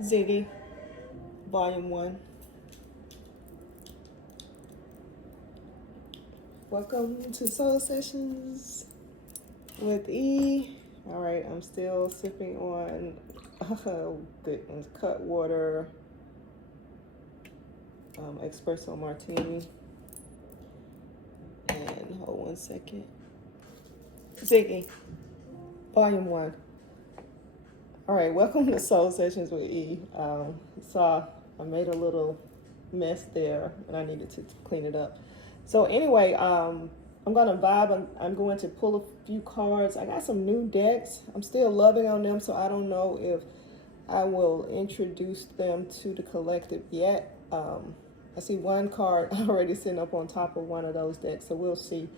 Ziggy, Volume 1. Welcome to Soul Sessions with E. All right, I'm still sipping on goodness, cut water, espresso martini. And hold one second. Ziggy, Volume 1. All right, welcome to Soul Sessions with E. So I made a little mess there and I needed to clean it up. So anyway, I'm gonna vibe. I'm going to pull a few cards. I got some new decks. I'm still loving on them, so I don't know if I will introduce them to the collective yet. I see one card already sitting up on top of one of those decks, so we'll see.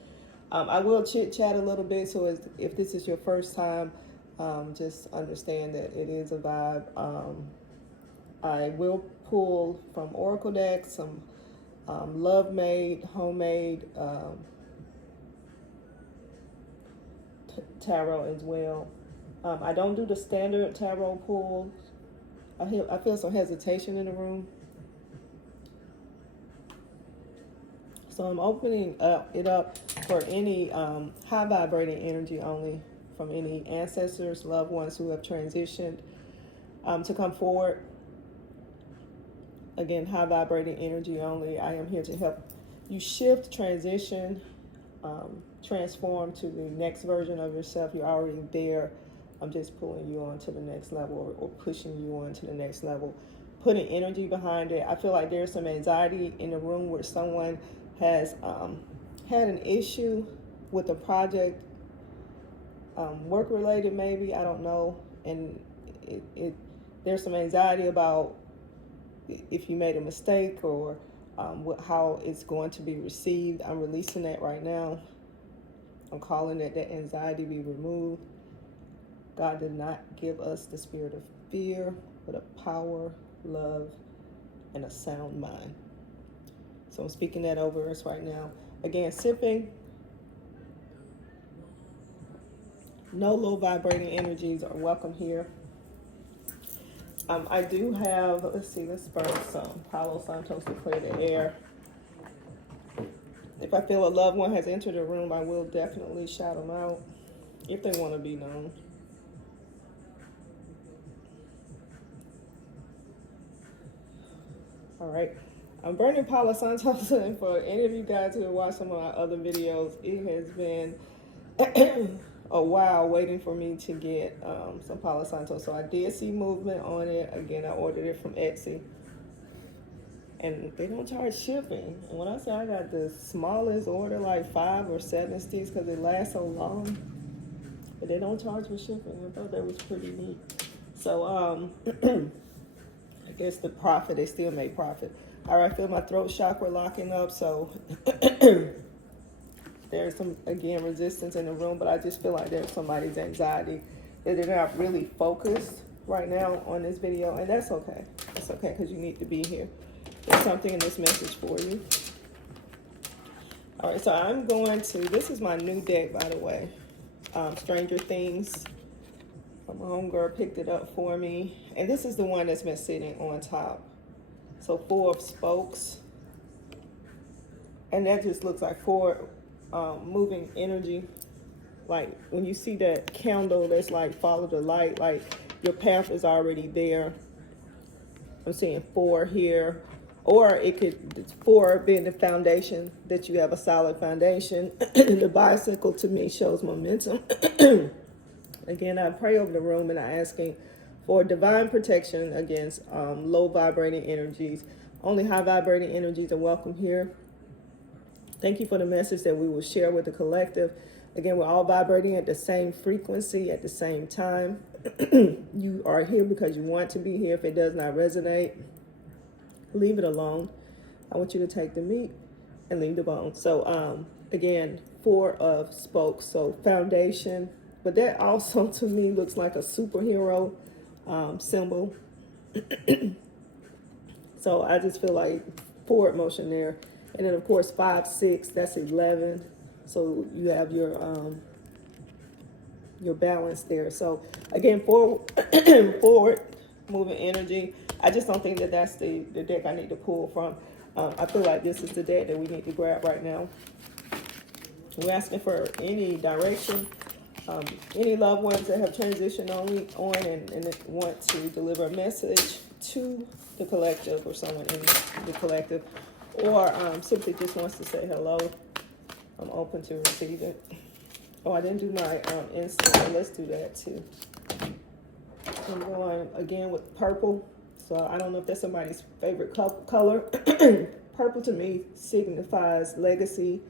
I will chit chat a little bit, so if this is your first time, just understand that it is a vibe. I will pull from Oracle decks, some love made, homemade tarot as well. I don't do the standard tarot pull. I feel some hesitation in the room. So I'm opening it up for any high vibrating energy only from any ancestors, loved ones who have transitioned to come forward. Again, high vibrating energy only. I am here to help you shift, transition, transform to the next version of yourself. You're already there. I'm just pulling you on to the next level or pushing you on to the next level, putting energy behind it. I feel like there's some anxiety in the room where someone has had an issue with a project, work related maybe, I don't know. And there's some anxiety about if you made a mistake or how it's going to be received. I'm releasing that right now. I'm calling it that anxiety be removed. God did not give us the spirit of fear, but of power, love, and a sound mind. So I'm speaking that over us right now. Again, sipping. No low vibrating energies are welcome here. I do have, let's burn some Palo Santos to clear the air. If I feel a loved one has entered the room, I will definitely shout them out if they want to be known. All right. I'm burning Palo Santos, and for any of you guys who have watched some of my other videos, it has been a while waiting for me to get some Palo Santos. So I did see movement on it. Again, I ordered it from Etsy. And they don't charge shipping. And when I say I got the smallest order, like 5 or 7 sticks, because it lasts so long, but they don't charge for shipping. I thought that was pretty neat. So I guess the profit, they still make profit. All right, I feel my throat chakra locking up, so there's some, again, resistance in the room, but I just feel like there's somebody's anxiety that they're not really focused right now on this video, and that's okay. It's okay, because you need to be here. There's something in this message for you. All right, so I'm going to, this is my new deck, by the way, Stranger Things. My homegirl picked it up for me, and this is the one that's been sitting on top. So 4 of spokes, and that just looks like 4 moving energy. Like when you see that candle that's like follow the light, like your path is already there. I'm seeing 4 here, or it could 4 being the foundation, that you have a solid foundation. The bicycle to me shows momentum. Again, I pray over the room and I'm asking for divine protection against low vibrating energies. Only high vibrating energies are welcome here. Thank you for the message that we will share with the collective. Again, we're all vibrating at the same frequency at the same time. You are here because you want to be here. If it does not resonate, leave it alone. I want you to take the meat and leave the bone. So again, 4 of spokes, so foundation. But that also to me looks like a superhero symbol. So I just feel like forward motion there. And then of course 5, 6, that's 11. So you have your balance there. So again, forward, forward, moving energy. I just don't think that that's the deck I need to pull from. I feel like this is the deck that we need to grab right now. We're asking for any direction, any loved ones that have transitioned on and want to deliver a message to the collective or someone in the collective, or simply just wants to say hello. I'm open to receive it. Oh, I didn't do my instant, so let's do that too. I'm going again with purple. So I don't know if that's somebody's favorite color. Purple to me signifies legacy,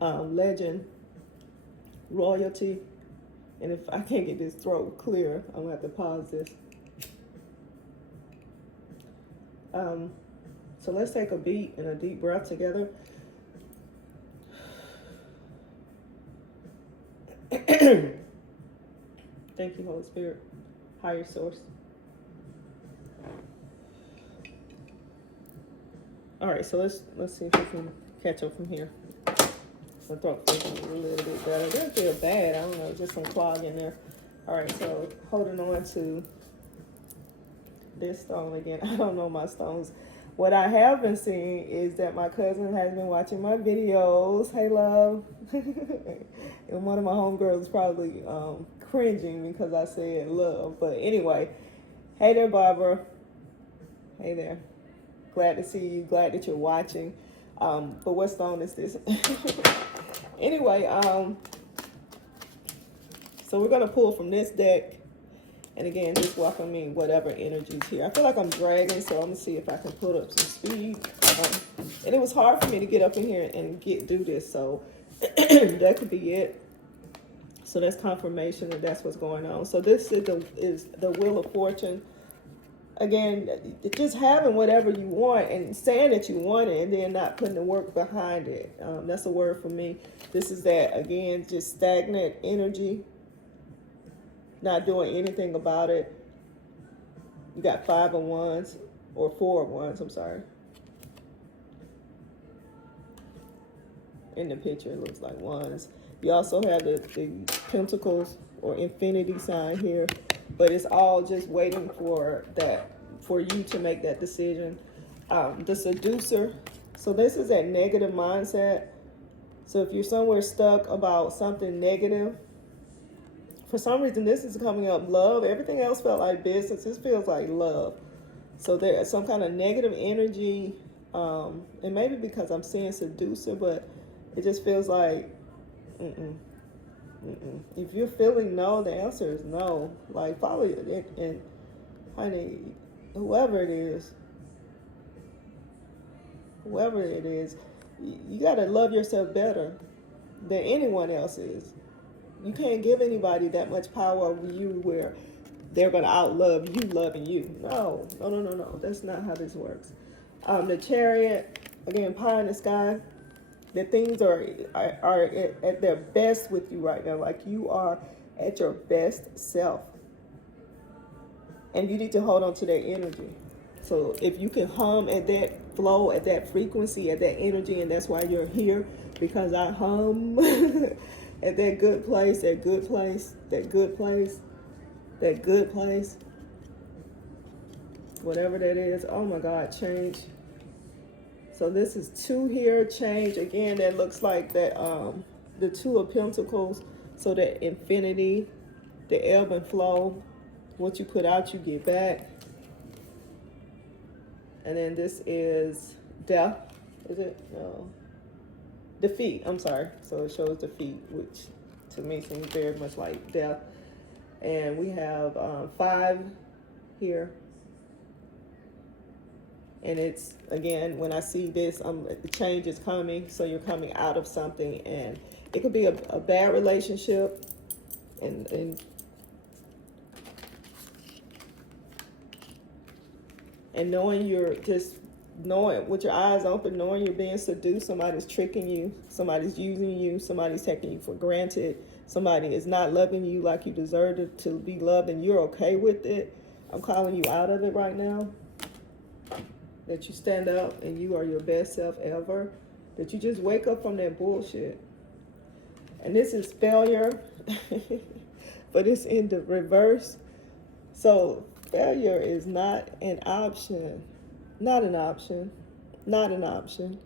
legend, royalty. And if I can't get this throat clear, I'm gonna have to pause this. So let's take a beat and a deep breath together. Thank you, Holy Spirit, higher source. All right, so let's see if we can catch up from here. My throat feels a little bit better. It doesn't feel bad. I don't know, just some clog in there. All right, so holding on to this stone again. I don't know my stones. What I have been seeing is that my cousin has been watching my videos. Hey, love. And one of my homegirls is probably cringing because I said love. But anyway, hey there, Barbara. Hey there. Glad to see you. Glad that you're watching. But what stone is this? Anyway, so we're going to pull from this deck. And again, just welcome me whatever energy's here. I feel like I'm dragging, so I'm going to see if I can put up some speed. And it was hard for me to get up in here and do this, so that could be it. So that's confirmation that that's what's going on. So this is the Wheel of Fortune. Again, just having whatever you want and saying that you want it and then not putting the work behind it. That's a word for me. This is that, again, just stagnant energy. Not doing anything about it. You got 5 of Wands, or 4 of Wands, I'm sorry. In the picture, it looks like Wands. You also have the Pentacles or Infinity sign here, but it's all just waiting for you to make that decision. The Seducer. So this is that negative mindset. So if you're somewhere stuck about something negative, for some reason, this is coming up love. Everything else felt like business. This feels like love. So there's some kind of negative energy. And maybe because I'm seeing seducer, but it just feels like, If you're feeling no, the answer is no. Like, follow it. And honey, whoever it is, you got to love yourself better than anyone else is. You can't give anybody that much power over you where they're going to outlove you loving you. No. That's not how this works. The Chariot, again, pie in the sky. That things are at their best with you right now. Like you are at your best self. And you need to hold on to that energy. So if you can hum at that flow, at that frequency, at that energy, and that's why you're here, because I hum at that good place, whatever that is. Oh my God, change. So this is 2 here, change. Again, that looks like that the 2 of Pentacles. So that infinity, the ebb and flow. What you put out, you get back. And then this is death. Is it? No. Defeat, I'm sorry. So it shows defeat, which to me seems very much like death. And we have 5 here. And it's, again, when I see this, the change is coming. So you're coming out of something. And it could be a bad relationship. And knowing knowing with your eyes open, knowing you're being seduced, somebody's tricking you, somebody's using you, somebody's taking you for granted, somebody is not loving you like you deserve to be loved, and you're okay with it. I'm calling you out of it right now. That you stand up and you are your best self ever. That you just wake up from that bullshit. And this is failure, but it's in the reverse. So Failure is not an option. Not an option. Not an option.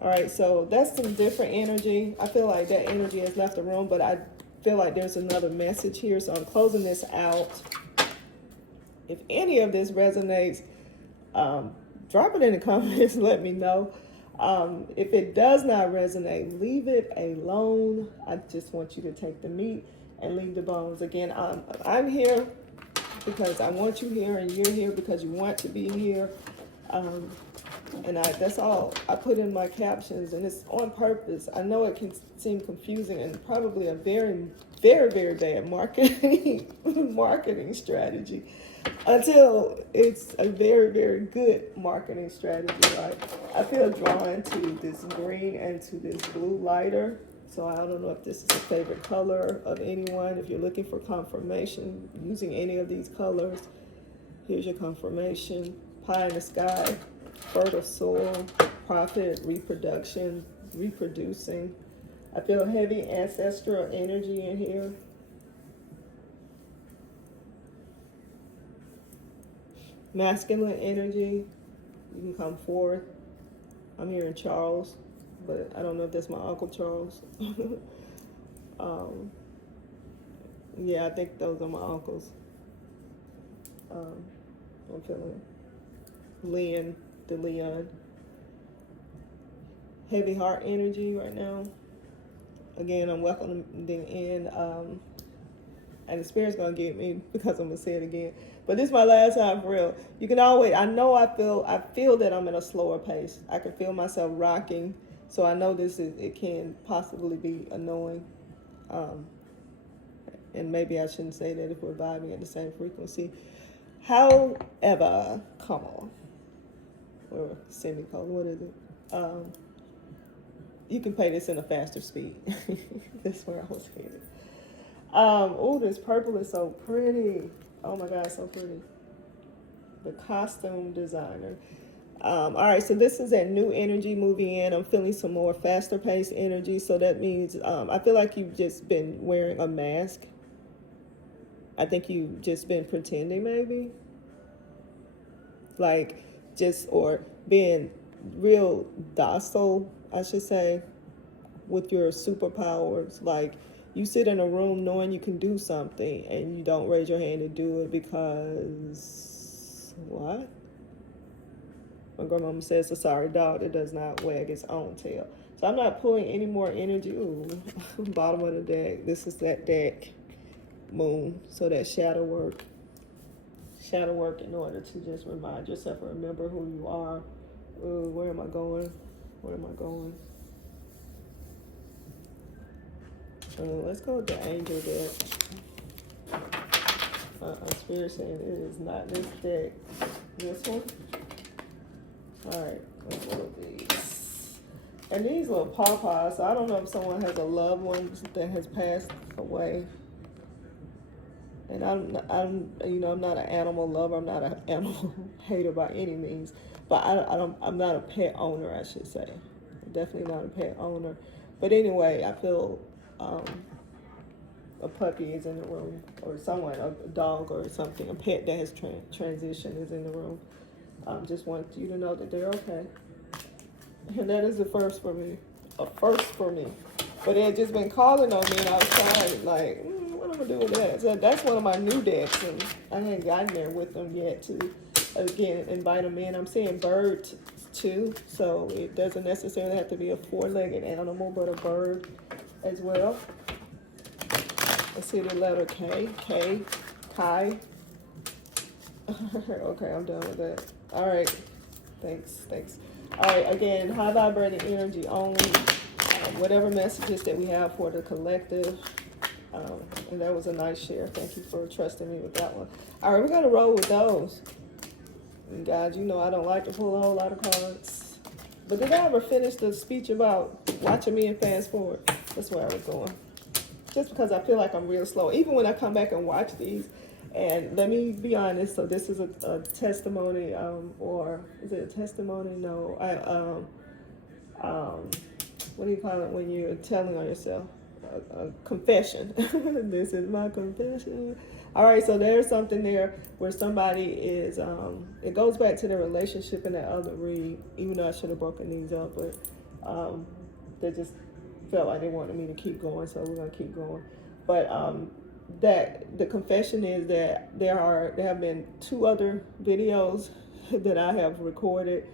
All right, so that's some different energy. I feel like that energy has left the room, but I feel like there's another message here. So I'm closing this out. If any of this resonates, drop it in the comments. Let me know. If it does not resonate, leave it alone. I just want you to take the meat and leave the bones. Again, I'm here because I want you here, and you're here because you want to be here. And that's all I put in my captions, and it's on purpose. I know it can seem confusing and probably a very, very, very bad marketing strategy, until it's a very, very good marketing strategy. Right? I feel drawn to this green and to this blue lighter. So I don't know if this is a favorite color of anyone. If you're looking for confirmation using any of these colors, here's your confirmation. Pie in the sky, fertile soil, profit, reproduction, reproducing. I feel heavy ancestral energy in here. Masculine energy, you can come forth. I'm hearing Charles, but I don't know if that's my Uncle Charles. Yeah, I think those are my uncles. I'm feeling Leon, the Leon. Heavy heart energy right now. Again, I'm welcoming in, and the Spirit's gonna get me because I'm gonna say it again. But this is my last time for real. You can always, I know I feel that I'm in a slower pace. I can feel myself rocking. So I know it can possibly be annoying. And maybe I shouldn't say that if we're vibing at the same frequency. However, come on. Or semicolon, what is it? You can play this in a faster speed. That's where I was headed. Oh, this purple is so pretty. Oh my God, so pretty. The costume designer. All right, so this is that new energy moving in. I'm feeling some more faster paced energy. So that means I feel like you've just been wearing a mask. I think you've just been pretending, maybe. Like or being real docile, I should say, with your superpowers. Like you sit in a room knowing you can do something and you don't raise your hand to do it because what? My grandmama says a sorry dog that does not wag its own tail. So I'm not pulling any more energy. Ooh, bottom of the deck. This is that deck, moon. So that shadow work in order to just remind yourself and remember who you are. Ooh, where am I going? Where am I going? Let's go with the angel deck. Spirit saying it is not this deck. This one? Alright, let's go with these. And these little pawpaws, so I don't know if someone has a loved one that has passed away. And I'm not an animal lover. I'm not an animal hater by any means. But I'm not a pet owner, I should say. I'm definitely not a pet owner. But anyway, I feel a puppy is in the room, or someone, a dog or something, a pet that has transitioned is in the room. Just want you to know that they're okay. And that is the first for me. A first for me. But they had just been calling on me, and I was trying, like, what am I going to do with that? So that's one of my new decks, and I hadn't gotten there with them yet to, again, invite them in. I'm seeing bird, too, so it doesn't necessarily have to be a four-legged animal, but a bird as well. I see the letter K, Kai. Okay, I'm done with that. All right, thanks. All right, again, high vibrating energy only. Whatever messages that we have for the collective. And that was a nice share. Thank you for trusting me with that one. All right, we're going to roll with those. And guys, you know I don't like to pull a whole lot of cards. But did I ever finish the speech about watching me and fast forward? That's where I was going. Just because I feel like I'm real slow. Even when I come back and watch these. And let me be honest, so this is a testimony, or is it a testimony? No. What do you call it when you're telling on yourself? A confession. This is my confession. All right, so there's something there where somebody is, it goes back to the relationship in that other read, even though I should have broken these up, but they just felt like they wanted me to keep going, so we're going to keep going. But that the confession is that there have been 2 other videos that I have recorded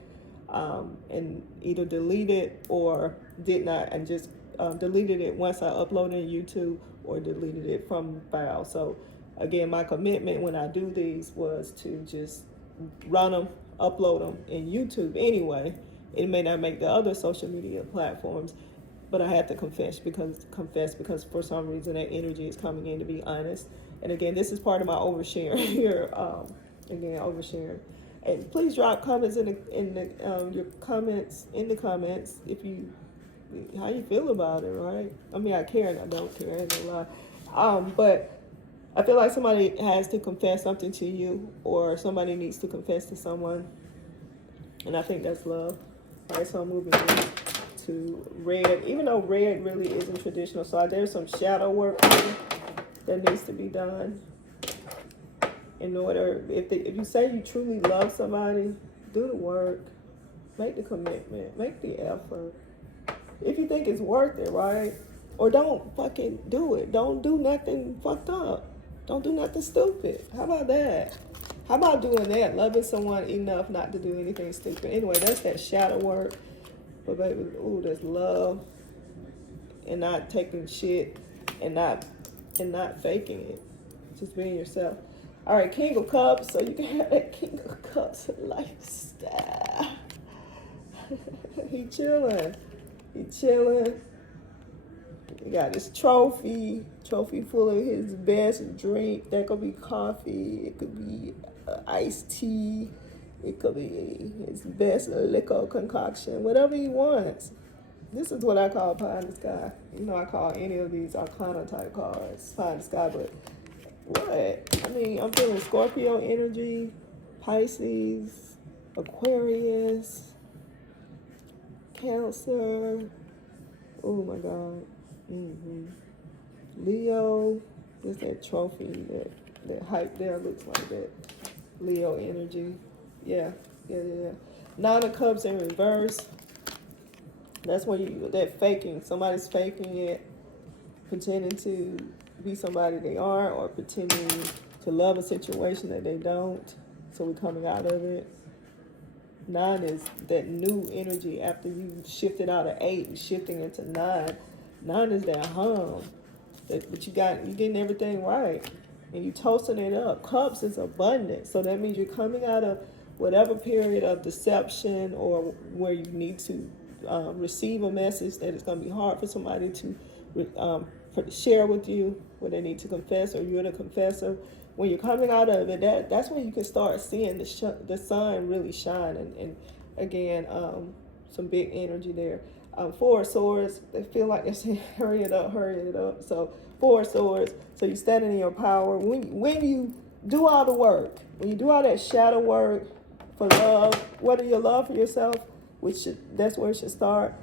and either deleted or did not, and just deleted it once I uploaded it to YouTube, or deleted it from file. So again, my commitment when I do these was to just run them, upload them in YouTube anyway. It may not make the other social media platforms, but I had to confess because for some reason that energy is coming in, to be honest. And again, this is part of my oversharing here. Again, oversharing. And please drop comments in your comments in the comments if you how you feel about it, right? I mean, I care and I don't care, I ain't gonna lie. But I feel like somebody has to confess something to you, or somebody needs to confess to someone, and I think that's love. All right, so I'm moving on to red. Even though red really isn't traditional, so there's some shadow work here that needs to be done in order. If you say you truly love somebody, do the work, make the commitment, make the effort. If you think it's worth it, right? Or don't fucking do it. Don't do nothing fucked up. Don't do nothing stupid. How about that? How about doing that? Loving someone enough not to do anything stupid. Anyway, that's that shadow work. But baby, ooh, that's love. And not taking shit and not faking it. Just being yourself. All right, King of Cups. So you can have that King of Cups lifestyle. He chilling. He chilling. He got his trophy full of his best drink. That could be coffee. It could be iced tea. It could be his best liquor concoction. Whatever he wants. This is what I call pie in the sky. You know, I call any of these Arcana type cards pie in the sky, but what? I mean, I'm feeling Scorpio energy, Pisces, Aquarius, Cancer. Oh my God. Leo. There's that trophy, that hype there looks like that. Leo energy. Yeah. 9 of Cups in reverse. That's when that faking. Somebody's faking it, pretending to be somebody they aren't, or pretending to love a situation that they don't. So we're coming out of it. 9 is that new energy after you shifted out of 8 and shifting into 9. 9 is that hum. But you're getting everything right. And you toasting it up. Cups is abundance. So that means you're coming out of whatever period of deception, or where you need to receive a message that is going to be hard for somebody to share with you, where they need to confess, or you're the confessor. When you're coming out of it, that's when you can start seeing the sun really shine. And again, some big energy there. 4 of Swords, they feel like they're saying, hurry it up. So 4 of Swords, so you're standing in your power. When you do all the work, when you do all that shadow work for love, whether your love for yourself, that's where it should start.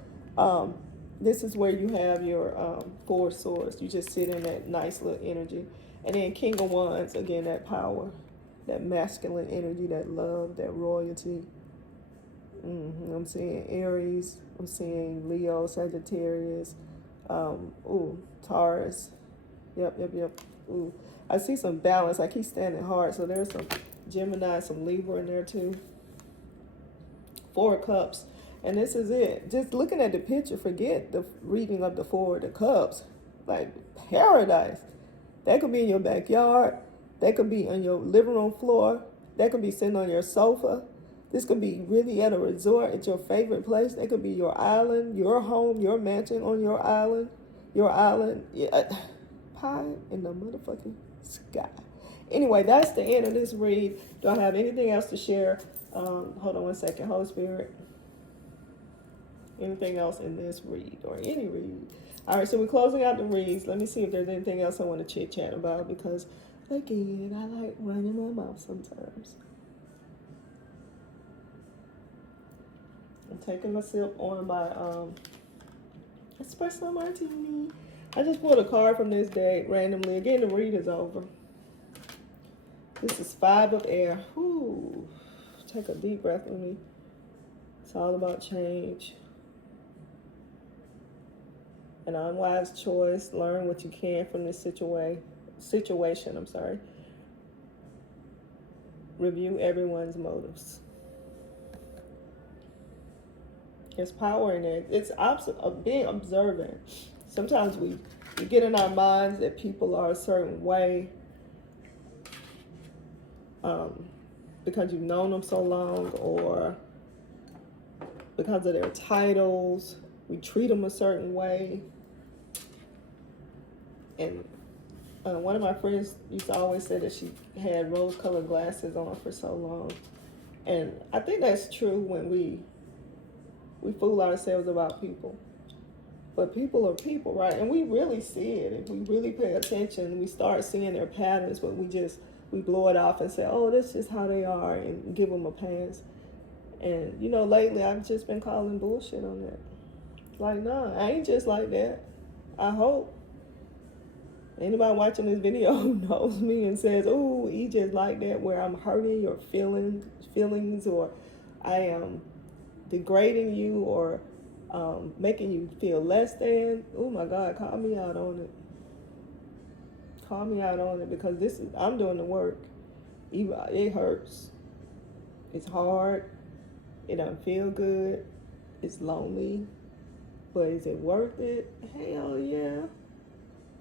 This is where you have your 4 of Swords. You just sit in that nice little energy. And then King of Wands, again, that power, that masculine energy, that love, that royalty. I'm seeing Aries. I'm seeing Leo, Sagittarius. Taurus. Yep. Ooh, I see some balance. I keep standing hard. So there's some Gemini, some Libra in there too. 4 of Cups. And this is it. Just looking at the picture, forget the reading of the 4 of the Cups. Like paradise. That could be in your backyard. That could be on your living room floor. That could be sitting on your sofa. This could be really at a resort, at your favorite place. That could be your island, your home, your mansion on your island. Yeah, pie in the motherfucking sky. Anyway, that's the end of this read. Do I have anything else to share? Hold on one second. Holy Spirit. Anything else in this read, or any read? All right, so we're closing out the reads. Let me see if there's anything else I want to chit-chat about, because, again, I like running my mouth sometimes. I'm taking a sip on my espresso martini. I just pulled a card from this deck randomly. Again, the read is over. This is 5 of air. Whew. Take a deep breath with me. It's all about change. An unwise choice. Learn what you can from this situation. Review everyone's motives. There's power in it. It's being observant. Sometimes we get in our minds that people are a certain way because you've known them so long, or because of their titles. We treat them a certain way. And one of my friends used to always say that she had rose-colored glasses on for so long. And I think that's true when we fool ourselves about people. But people are people, right? And we really see it. If we really pay attention, we start seeing their patterns, but we blow it off and say, oh, that's just how they are, and give them a pass. And, lately I've just been calling bullshit on that. Like, nah, I ain't just like that. I hope. Anybody watching this video who knows me and says, oh, he just like that, where I'm hurting your feelings, or I am degrading you, or making you feel less than, oh my God, call me out on it. Call me out on it, because I'm doing the work. It hurts. It's hard. It doesn't feel good. It's lonely. But is it worth it? Hell yeah.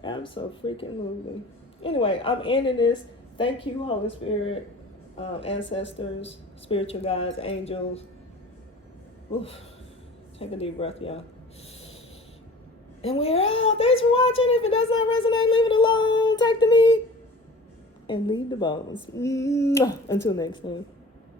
Absolutely. Anyway, I'm ending this. Thank you, Holy Spirit, ancestors, spiritual guides, angels. Oof. Take a deep breath, y'all. And we're out. Thanks for watching. If it does not resonate, leave it alone. Take the meat and leave the bones. Until next time.